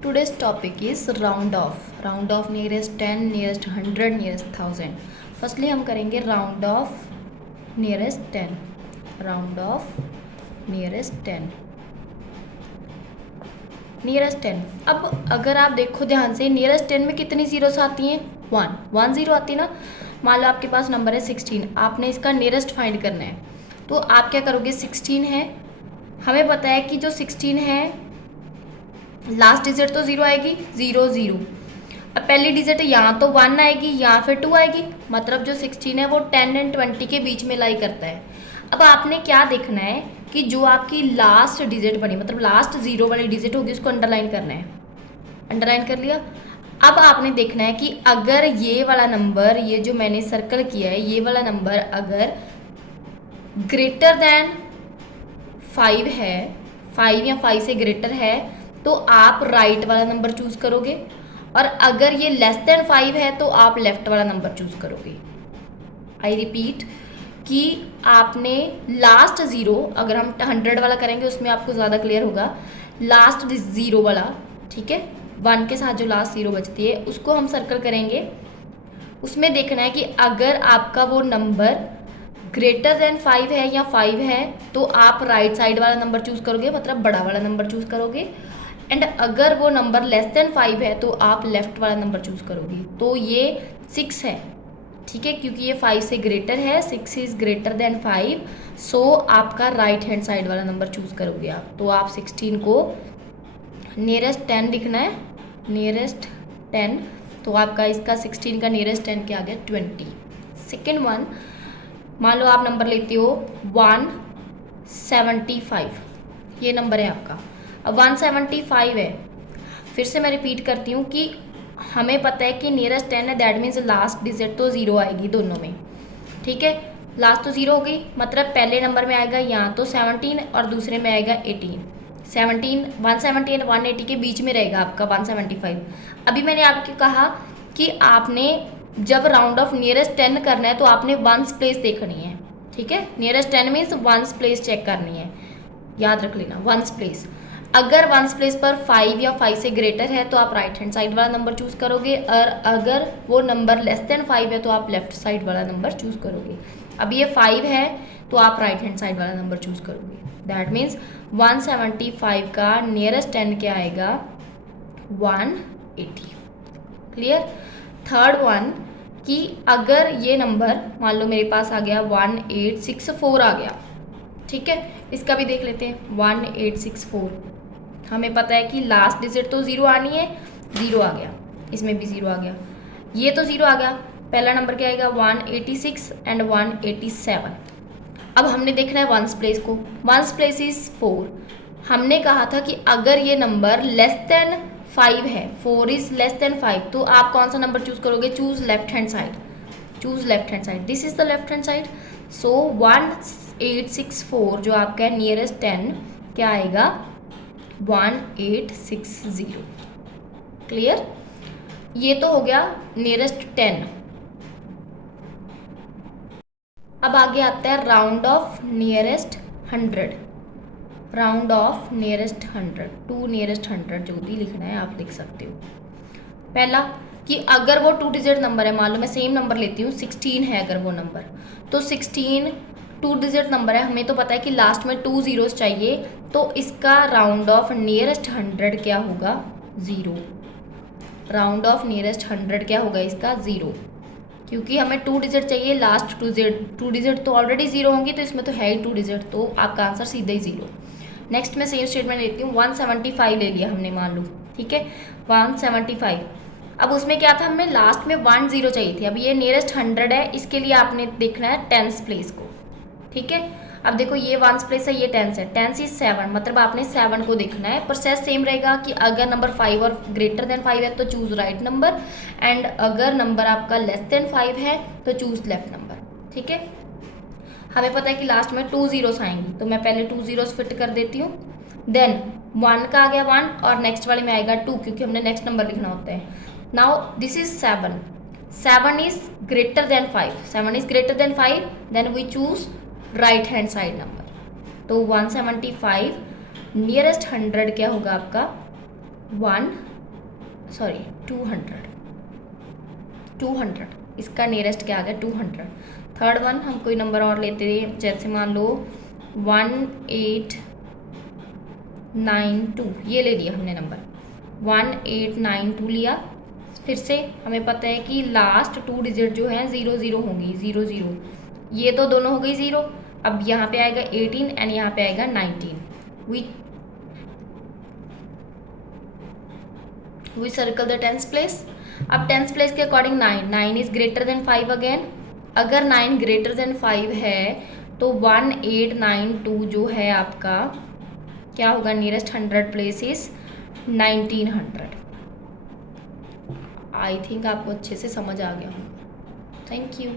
Today's topic is round off. Round off nearest 10, nearest 100, nearest 1000. Firstly हम करेंगे round off nearest 10. Round off nearest 10. Nearest 10. अब अगर आप देखो ध्यान से नियरेस्ट 10 में कितनी जीरोस आती हैं? 1 जीरो आती है ना. मान लो आपके पास नंबर है 16, आपने इसका नियरेस्ट फाइंड करना है. तो आप क्या करोगे? 16 है, हमें पता है कि जो 16 है लास्ट डिजिट तो ज़ीरो आएगी, 0 0. अब पहली डिजिट यहाँ तो 1 आएगी या फिर 2 आएगी, मतलब जो 16 है वो 10 एंड 20 के बीच में लाई करता है. अब आपने क्या देखना है कि जो आपकी लास्ट डिजिट बनी, मतलब लास्ट ज़ीरो वाली डिजिट होगी, उसको अंडरलाइन करना है. अंडरलाइन कर लिया. अब आपने देखना है कि अगर ये वाला नंबर, ये जो मैंने सर्कल किया है, ये वाला नंबर अगर ग्रेटर देन 5 है, 5 या 5 से ग्रेटर है, तो आप राइट वाला नंबर चूज करोगे, और अगर ये लेस देन 5 है तो आप लेफ्ट वाला नंबर चूज करोगे. आई रिपीट कि आपने लास्ट ज़ीरो, अगर हम 100 वाला करेंगे उसमें आपको ज़्यादा क्लियर होगा, लास्ट ज़ीरो वाला, ठीक है, 1 के साथ जो लास्ट ज़ीरो बचती है उसको हम सर्कल करेंगे. उसमें देखना है कि अगर आपका वो नंबर ग्रेटर देन 5 है या 5 है तो आप राइट साइड वाला नंबर चूज़ करोगे, मतलब बड़ा वाला नंबर चूज़ करोगे. एंड अगर वो नंबर लेस देन 5 है तो आप लेफ्ट वाला नंबर चूज़ करोगे. तो ये 6 है, ठीक है, क्योंकि ये 5 से ग्रेटर है, 6 इज़ ग्रेटर देन 5, सो आपका राइट हैंड साइड वाला नंबर चूज़ करोगे आप. तो आप 16 को नियरेस्ट 10 लिखना है, नियरेस्ट 10. तो आपका इसका 16 का नियरेस्ट 10 क्या आ गया? 20. सेकेंड वन, मान लो आप नंबर लेते हो 175, ये नंबर है आपका. अब 175 है, फिर से मैं रिपीट करती हूँ कि हमें पता है कि नियरेस्ट 10 है, दैट मीन्स लास्ट डिजिट तो ज़ीरो आएगी दोनों में, ठीक है. लास्ट तो ज़ीरो हो गई, मतलब पहले नंबर में आएगा यहाँ तो 17 और दूसरे में आएगा 18. 170 और 180 के बीच में रहेगा आपका 175. अभी मैंने आपको कहा कि आपने जब राउंड ऑफ नियरेस्ट 10 करना है तो आपने वंस प्लेस देखनी है, ठीक है. Nearest 10 means ones place check करनी है, याद रख लेना, वंस प्लेस. अगर वंस प्लेस पर 5 या 5 से ग्रेटर है तो आप राइट हैंड साइड वाला नंबर चूज़ करोगे, और अगर वो नंबर लेस देन 5 है तो आप लेफ्ट साइड वाला नंबर चूज़ करोगे. अब ये 5 है तो आप राइट हैंड साइड वाला नंबर चूज़ करोगे. दैट मीन्स 175 का नियरेस्ट 10 क्या आएगा? 180. क्लियर. थर्ड वन कि अगर ये नंबर मान लो मेरे पास आ गया 1864 आ गया, ठीक है, इसका भी देख लेते हैं. 1864, हमें पता है कि लास्ट डिजिट तो ज़ीरो आनी है, ज़ीरो आ गया, इसमें भी ज़ीरो आ गया, ये तो ज़ीरो आ गया. पहला नंबर क्या आएगा? 186 एंड 187. अब हमने देखना है वंस प्लेस को. Ones place is 4. हमने कहा था कि अगर ये नंबर लेस देन 5 है, 4 इज़ लेस देन 5, तो आप कौन सा नंबर चूज़ करोगे? Choose left hand side, choose left hand side. This is the left hand side. So 1864 जो आपका है नियरेस्ट 10 क्या आएगा? 1860. क्लियर. ये तो हो गया नियरेस्ट 10. अब आगे आता है round off nearest 100. Round off nearest 100, to nearest 100 जो भी लिखना है आप लिख सकते हो. पहला कि अगर वो 2 डिजिट नंबर है, मान लो मैं सेम नंबर लेती हूँ, 16 है अगर वो नंबर, तो 16 2 डिजिट नंबर है, हमें तो पता है कि लास्ट में 2 ज़ीरोस चाहिए, तो इसका राउंड ऑफ नियरेस्ट 100 क्या होगा? 0. राउंड ऑफ नियरेस्ट 100 क्या होगा इसका? 0, क्योंकि हमें 2 डिजिट चाहिए, लास्ट 2 डिजिट तो ऑलरेडी 0 होंगी, तो इसमें तो है ही 2 डिजिट, तो आपका आंसर सीधा ही 0. नेक्स्ट मैं सेम स्टेटमेंट लेती हूँ. 175 ले लिया हमने मान लो, ठीक है, 175. अब उसमें क्या था, हमें लास्ट में 1 0 चाहिए थी. अब ये नियरेस्ट 100 है, इसके लिए आपने देखना है टेंस प्लेस को, ठीक है. अब देखो ये वंस प्लेस है, ये टेंस है, टेंस इज 7, मतलब आपने 7 को देखना है. प्रोसेस सेम रहेगा कि अगर नंबर 5 और ग्रेटर देन 5 है तो चूज़ राइट नंबर, एंड अगर नंबर आपका लेस देन 5 है तो चूज़ लेफ्ट नंबर, ठीक है. हमें पता है कि लास्ट में 2 ज़ीरोस आएंगी, तो मैं पहले 2 ज़ीरोस फिट कर देती हूँ. देन 1 का आ गया 1 और नेक्स्ट वाले में आएगा 2, क्योंकि हमने नेक्स्ट नंबर लिखना होता है. Now this is 7. 7 is greater than 5. 7 is greater than 5, then we choose right hand side number. तो 175 नियरेस्ट 100 क्या होगा आपका? 200 इसका नियरेस्ट क्या आ गया 200। थर्ड वन हम कोई नंबर और लेते हैं, जैसे मान लो 1892, ये ले लिया हमने नंबर 1892 लिया। फिर से हमें पता है कि लास्ट 2 डिजिट जो हैं 00 होंगी, 00, ये तो दोनों हो गई 0। अब यहाँ पे आएगा 18 एंड यहाँ पे आएगा 19। We circle the tens place. अब टेंस प्लेस के according 9 is greater than 5 again. अगर 9 ग्रेटर देन 5 है तो 1892 जो है आपका क्या होगा, nearest 100 place is 1900। I think आपको अच्छे से समझ आ गया होगा। Thank you.